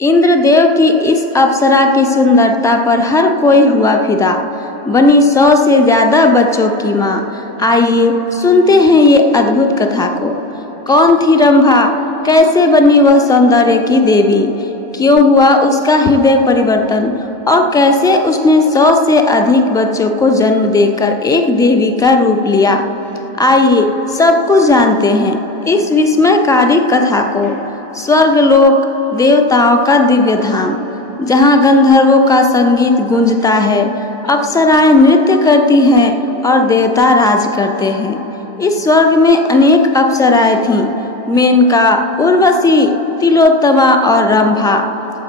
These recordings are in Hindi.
इंद्रदेव की इस अप्सरा की सुंदरता पर हर कोई हुआ फिदा। बनी 100 से ज्यादा बच्चों की माँ। आइए सुनते हैं ये अद्भुत कथा को। कौन थी रंभा, कैसे बनी वह सौंदर्य की देवी, क्यों हुआ उसका हृदय परिवर्तन और कैसे उसने 100 से अधिक बच्चों को जन्म देकर एक देवी का रूप लिया। आइए सब कुछ जानते हैं इस विस्मयकारी कथा को। स्वर्गलोक, देवताओं का दिव्य धाम, जहाँ गंधर्वों का संगीत गूंजता है, अप्सराएं नृत्य करती हैं और देवता राज करते हैं। इस स्वर्ग में अनेक अप्सराएं थीं, मेनका, उर्वशी, तिलोत्तमा और रंभा।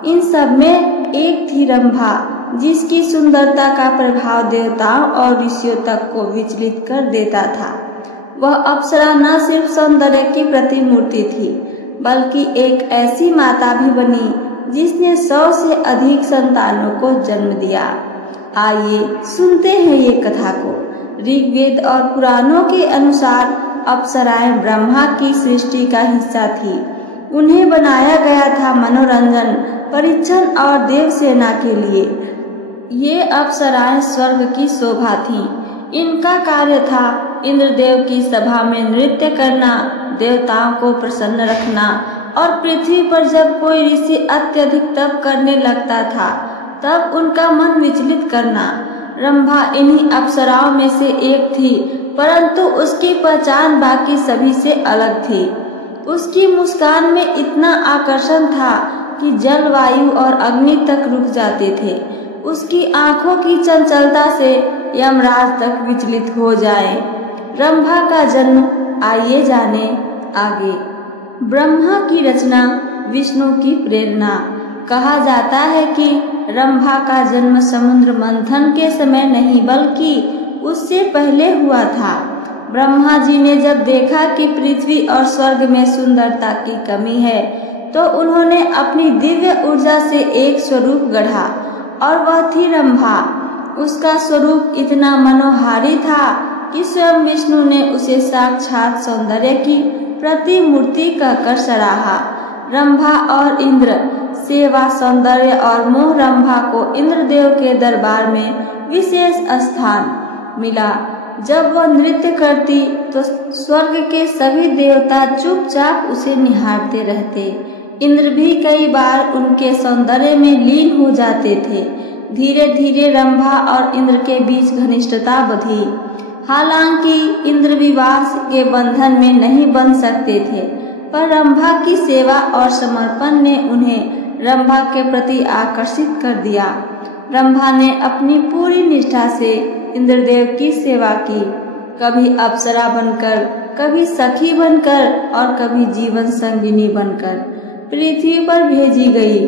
इन सब में एक थी रंभा, जिसकी सुंदरता का प्रभाव देवताओं और ऋषियों तक को विचलित कर देता था। वह अप्सरा न सिर्फ सौंदर्य की प्रतिमूर्ति थी, बल्कि एक ऐसी माता भी बनी जिसने 100 से अधिक संतानों को जन्म दिया। आइए सुनते हैं ये कथा को। ऋग्वेद और पुराणों के अनुसार अप्सराएं ब्रह्मा की सृष्टि का हिस्सा थी। उन्हें बनाया गया था मनोरंजन, परीक्षण और देव सेना के लिए। ये अप्सराएं स्वर्ग की शोभा थीं। इनका कार्य था इंद्रदेव की सभा में नृत्य करना, देवताओं को प्रसन्न रखना और पृथ्वी पर जब कोई ऋषि अत्यधिक तप करने लगता था तब उनका मन विचलित करना। रंभा इन्हीं अप्सराओं में से एक थी, परंतु उसकी पहचान बाकी सभी से अलग थी। उसकी मुस्कान में इतना आकर्षण था कि जल, वायु और अग्नि तक रुक जाते थे। उसकी आंखों की चंचलता से यमराज तक विचलित हो जाए। रंभा का जन्म आइए जाने आगे। ब्रह्मा की रचना, विष्णु की प्रेरणा। कहा जाता है कि रंभा का जन्म समुद्र मंथन के समय नहीं बल्कि उससे पहले हुआ था। ब्रह्मा जी ने जब देखा कि पृथ्वी और स्वर्ग में सुंदरता की कमी है तो उन्होंने अपनी दिव्य ऊर्जा से एक स्वरूप गढ़ा और वह थी रंभा। उसका स्वरूप इतना मनोहारी था कि स्वयं विष्णु ने उसे साक्षात सौंदर्य की प्रतिमूर्ति कहकर सराहा। रंभा और इंद्र, सेवा, सौंदर्य और मोह रंभा को इंद्रदेव के दरबार में विशेष स्थान मिला। जब वह नृत्य करती तो स्वर्ग के सभी देवता चुपचाप उसे निहारते रहते। इंद्र भी कई बार उनके सौंदर्य में लीन हो जाते थे। धीरे धीरे रंभा और इंद्र के बीच घनिष्ठता बढ़ी। हालांकि इंद्र विवाह के बंधन में नहीं बन सकते थे, पर रंभा की सेवा और समर्पण ने उन्हें रंभा के प्रति आकर्षित कर दिया। रंभा ने अपनी पूरी निष्ठा से इंद्रदेव की सेवा की, कभी अप्सरा बनकर, कभी सखी बनकर और कभी जीवन संगिनी बनकर पृथ्वी पर भेजी गई।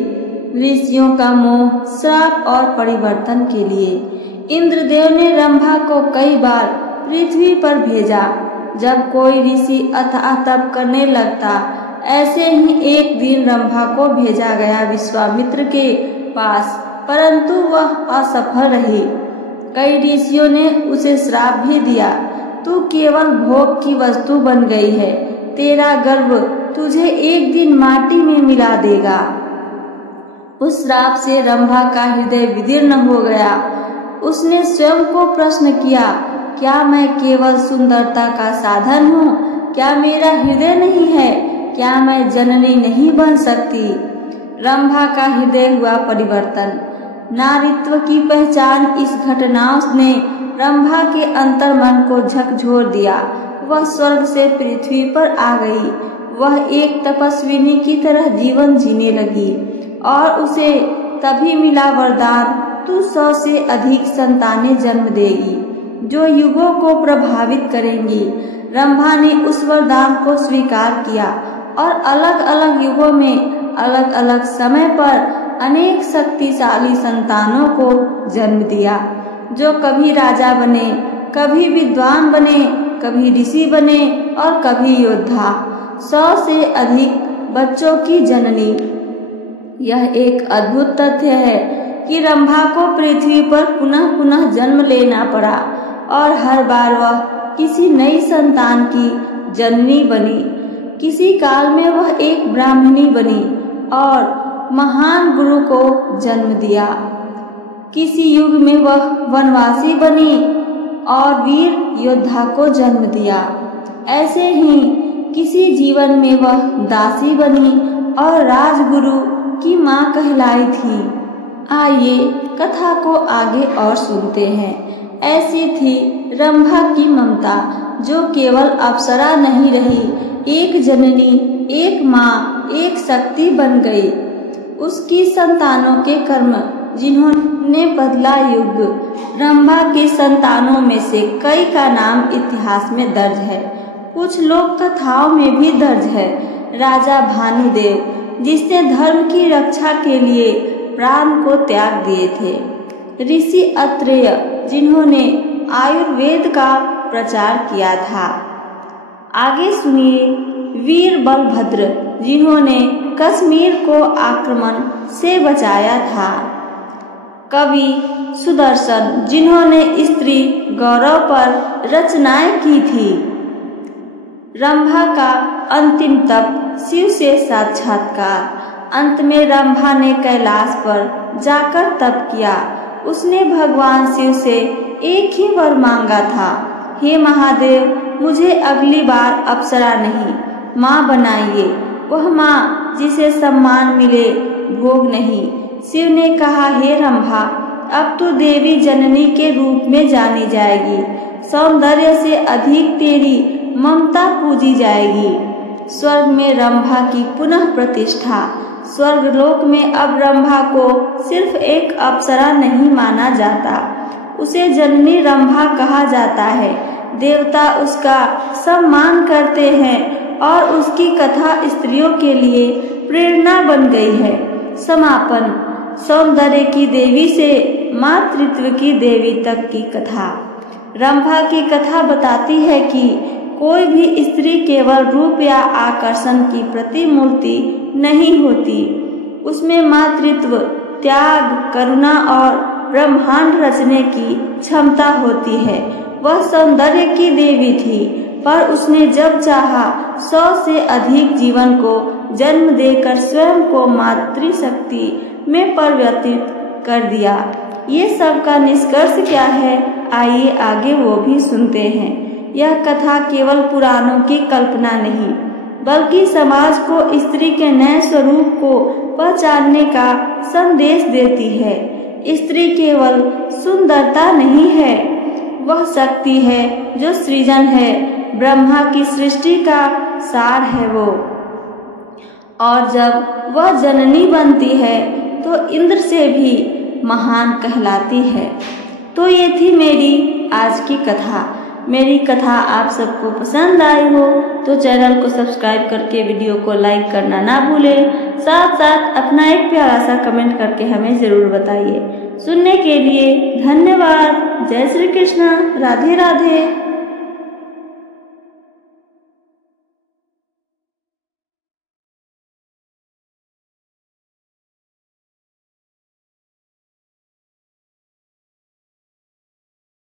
ऋषियों का मोह, श्राप और परिवर्तन के लिए इंद्रदेव ने रंभा को कई बार पृथ्वी पर भेजा। जब कोई ऋषि अथाह तप करने लगता, ऐसे ही एक दिन रंभा को भेजा गया विश्वामित्र के पास, परंतु वह असफल रही। कई ऋषियों ने उसे श्राप भी दिया, तू केवल भोग की वस्तु बन गई है, तेरा गर्भ तुझे एक दिन माटी में मिला देगा। उस श्राप से रंभा का हृदय विदीर्ण हो गया। उसने स्वयं को प्रश्न किया, क्या मैं केवल सुंदरता का साधन हूँ? क्या मेरा हृदय नहीं है? क्या मैं जननी नहीं बन सकती? रंभा का हृदय हुआ परिवर्तन। नारीत्व की पहचान इस घटनाओं ने रंभा के अंतर्मन को झकझोर दिया। वह स्वर्ग से पृथ्वी पर आ गई। वह एक तपस्विनी की तरह जीवन जीने लगी और उसे तभी मिला वरदान, तू 100 से अधिक संतानें जन्म देगी जो युगों को प्रभावित करेंगी। रंभा ने उस वरदान को स्वीकार किया और अलग अलग युगों में अलग अलग समय पर अनेक शक्तिशाली संतानों को जन्म दिया, जो कभी राजा बने, कभी विद्वान बने, कभी ऋषि बने और कभी योद्धा। 100 से अधिक बच्चों की जननी। यह एक अद्भुत तथ्य है कि रंभा को पृथ्वी पर पुनः पुनः जन्म लेना पड़ा और हर बार वह किसी नई संतान की जननी बनी। किसी काल में वह एक ब्राह्मणी बनी और महान गुरु को जन्म दिया। किसी युग में वह वनवासी बनी और वीर योद्धा को जन्म दिया। ऐसे ही किसी जीवन में वह दासी बनी और राजगुरु की मां कहलाई थी। आइए कथा को आगे और सुनते हैं। ऐसी थी रंभा की ममता, जो केवल अप्सरा नहीं रही, एक जननी, एक माँ, एक शक्ति बन गई। उसकी संतानों के कर्म जिन्होंने बदला युग। रंभा की संतानों में से कई का नाम इतिहास में दर्ज है, कुछ लोक कथाओं में भी दर्ज है। राजा भानुदेव, जिसने धर्म की रक्षा के लिए प्राण को त्याग दिए थे। ऋषि अत्रेय, जिन्होंने आयुर्वेद का प्रचार किया था। आगे सुनिए वीर बलभद्र, जिन्होंने कश्मीर को आक्रमण से बचाया था। कवि सुदर्शन, जिन्होंने स्त्री गौरव पर रचनाएं की थी। रंभा का अंतिम तप, शिव से साक्षात्कार। अंत में रंभा ने कैलाश पर जाकर तप किया। उसने भगवान शिव से एक ही वर मांगा था, हे महादेव, मुझे अगली बार अप्सरा नहीं, माँ बनाइए। वह माँ जिसे सम्मान मिले, भोग नहीं। शिव ने कहा, हे रंभा, अब तो देवी जननी के रूप में जानी जाएगी। सौंदर्य से अधिक तेरी ममता पूजी जाएगी। स्वर्ग में रंभा की पुनः प्रतिष्ठा। स्वर्गलोक में अब रंभा को सिर्फ एक अप्सरा नहीं माना जाता, उसे जननी रंभा कहा जाता है। देवता उसका सम्मान करते हैं और उसकी कथा स्त्रियों के लिए प्रेरणा बन गई है। समापन। सौंदर्य की देवी से मातृत्व की देवी तक की कथा। रंभा की कथा बताती है कि कोई भी स्त्री केवल रूप या आकर्षण की प्रतिमूर्ति नहीं होती। उसमें मातृत्व, त्याग, करुणा और ब्रह्मांड रचने की क्षमता होती है। वह सौंदर्य की देवी थी, पर उसने जब चाहा 100 से अधिक जीवन को जन्म देकर स्वयं को मातृशक्ति में परिवर्तित कर दिया। ये सब का निष्कर्ष क्या है, आइए आगे वो भी सुनते हैं। यह कथा केवल पुराणों की कल्पना नहीं, बल्कि समाज को स्त्री के नए स्वरूप को पहचानने का संदेश देती है। स्त्री केवल सुंदरता नहीं है, वह शक्ति है जो सृजन है, ब्रह्मा की सृष्टि का सार है वो। और जब वह जननी बनती है तो इंद्र से भी महान कहलाती है। तो ये थी मेरी आज की कथा। मेरी कथा आप सबको पसंद आई हो तो चैनल को सब्सक्राइब करके वीडियो को लाइक करना ना भूलें। साथ साथ अपना एक प्यारा सा कमेंट करके हमें ज़रूर बताइए। सुनने के लिए धन्यवाद। जय श्री कृष्ण। राधे राधे।